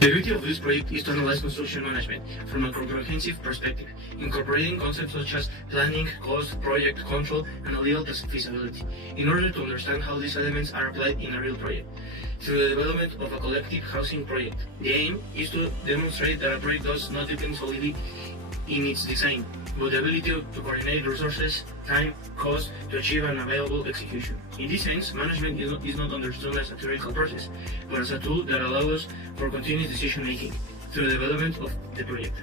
The beauty of this project is to analyze construction management from a comprehensive perspective, incorporating concepts such as planning, cost, project control, and legal feasibility, in order to understand how these elements are applied in a real project. Through the development of a collective housing project, the aim is to demonstrate that a project does not depend solely in its design, but the ability to coordinate resources, time, cost to achieve an available execution. In this sense, management is not understood as a theoretical process, but as a tool that allows for continuous decision-making through the development of the project.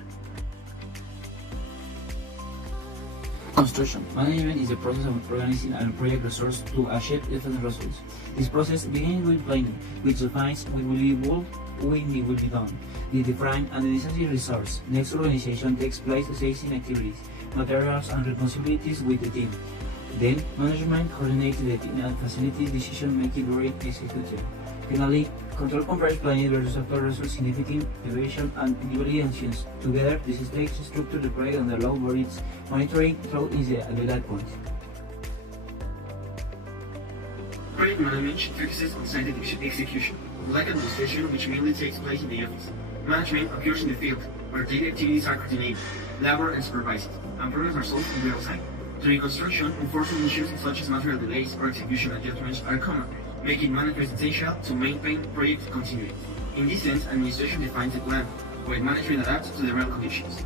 Construction management is the process of organizing a project resource to achieve different results. This process begins with planning, which defines what will be involved, when it will be done, the define and the necessary resource. Next, organization takes place assessing activities, materials, and responsibilities with the team. Then, management coordinates the team and facilitates decision-making during execution. Finally, control compares planning versus actual results, significant evaluation and evaluations. Together, this stage structure the project and allow for its monitoring throughout is the that point. Project management focuses on scientific execution, like administration, which mainly takes place in the office. Management occurs in the field, where daily activities are coordinated, labored and supervised, and problems are solved in real time. During construction, enforcement issues such as material delays or execution adjustments are common, making management essential to maintain project continuity. In this sense, administration defines the plan, while management adapts to the real conditions.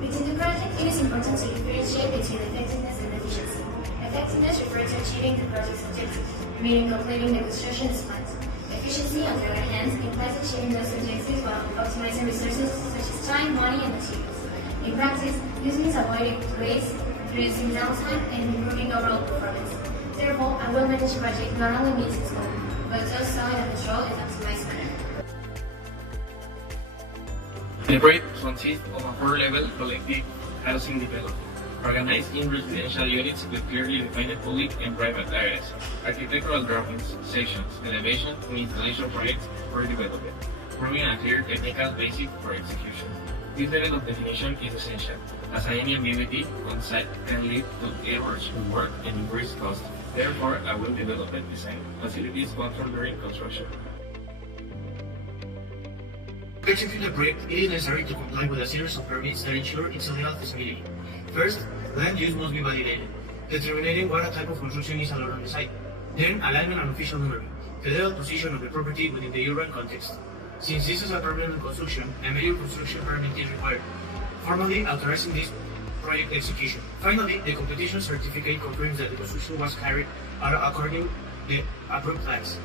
Within the project, it is important to differentiate between effectiveness and efficiency. Effectiveness refers to achieving the project's objectives, meaning completing the construction as planned. Efficiency, on the other hand, implies achieving those objectives while optimizing resources such as time, money, and materials. In practice, this means avoiding waste, reducing downtime, and improving overall performance. Therefore, a well-managed project not only meets its goal, but does so in a controlled and optimized manner. The project consists of a four-level collective housing development, organized in residential units with clearly defined public and private areas, architectural drawings, sections, elevation, and installation projects for development, proving a clear technical basis for execution. This level of definition is essential, as any ambiguity on site can lead to errors in work and increased costs. Therefore, a well-developed design facilitates control during construction. To execute the project, it is necessary to comply with a series of permits that ensure its legal feasibility. First, land use must be validated, determining what type of construction is allowed on the site. Then, alignment and official numbering, federal position of the property within the urban context. Since this is a permanent construction, a major construction permit is required, formally authorizing this project execution. Finally, the completion certificate confirms that the construction was carried out according to the approved plans.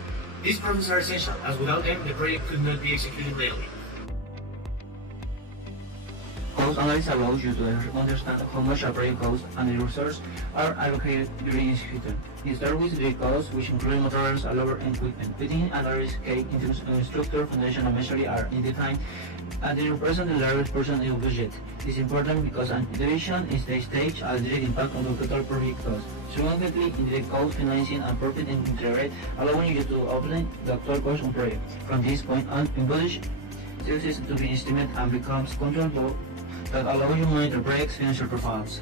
These processes are essential, as without them, the project could not be executed legally. Cost analysis allows you to understand how much a project costs and the resources are allocated during execution. It starts with the costs, which include materials, labor, and equipment. Within analysis case, structure, foundation, and machinery are defined, and they represent the largest portion of the budget. This is important because an division is the stage has direct impact on the total project cost. Subsequently, indirect cost, financing, and profit integrate, allowing you to obtain the actual cost of project. From this point on, embellish sales to be estimate and becomes controllable that allows you to monitor project's financial performance.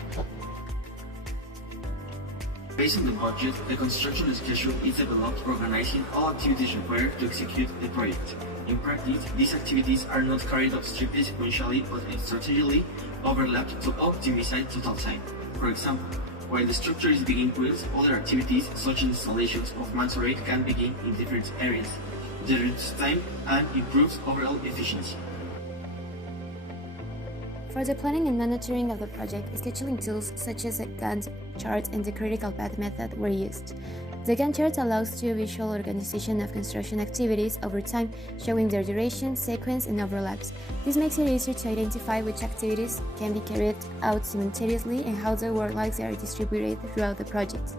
Based on the budget, the construction schedule is developed organizing all activities required to execute the project. In practice, these activities are not carried out strictly sequentially but strategically overlapped to optimize total time. For example, while the structure is being built, other activities such as installations of masonry can begin in different areas. This reduces time and improves overall efficiency. For the planning and monitoring of the project, scheduling tools such as a Gantt chart and the critical path method were used. The Gantt chart allows to visual organization of construction activities over time, showing their duration, sequence, and overlaps. This makes it easier to identify which activities can be carried out simultaneously and how the workloads are distributed throughout the project.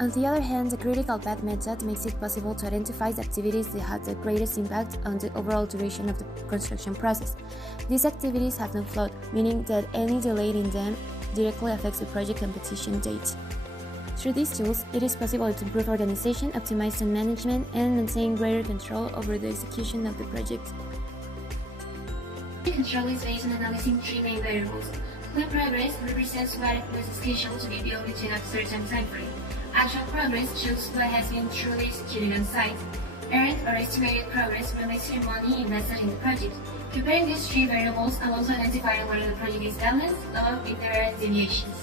On the other hand, the critical path method makes it possible to identify the activities that had the greatest impact on the overall duration of the construction process. These activities have no float, meaning that any delay in them directly affects the project completion date. Through these tools, it is possible to improve organization, optimize time management, and maintain greater control over the execution of the project. Control is based on analyzing three main variables. Plan progress represents what was scheduled to be built within a certain time frame. Actual progress shows what has been truly executed on site. earned or estimated progress relates to the money invested in the project. Comparing these three variables allows identifying whether the project is balanced or if there are deviations.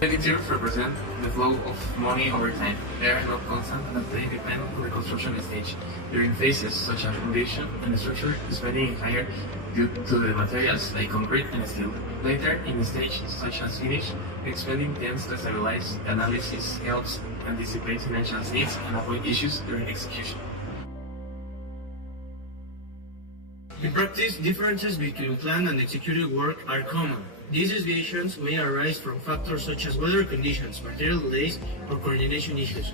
Expenditures represent the flow of money over time. They are not constant and they depend on the construction stage. During phases such as foundation and structure, spending is higher due to the materials like concrete and steel. Later, in stages such as finish, spending tends to stabilize. The analysis helps anticipate financial needs and avoid issues during execution. In practice, differences between planned and executed work are common. These deviations may arise from factors such as weather conditions, material delays, or coordination issues.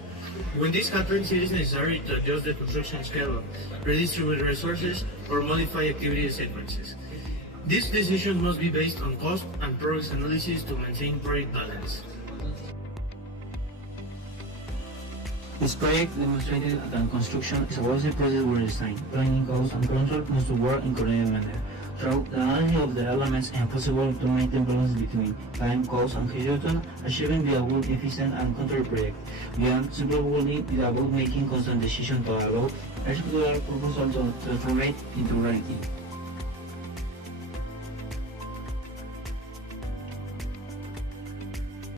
When this happens, it is necessary to adjust the construction schedule, redistribute resources, or modify activity sequences. These decisions must be based on cost and progress analysis to maintain project balance. This project demonstrated that construction is always a process where design, planning, cost, and control must work in coordinated manner. Through the analysis of the elements and possible to maintain balance between time, cost, and schedule, achieving the goal efficient and controlled project. Beyond simple working, it about making constant decisions to allow particular proposals to transform into reality.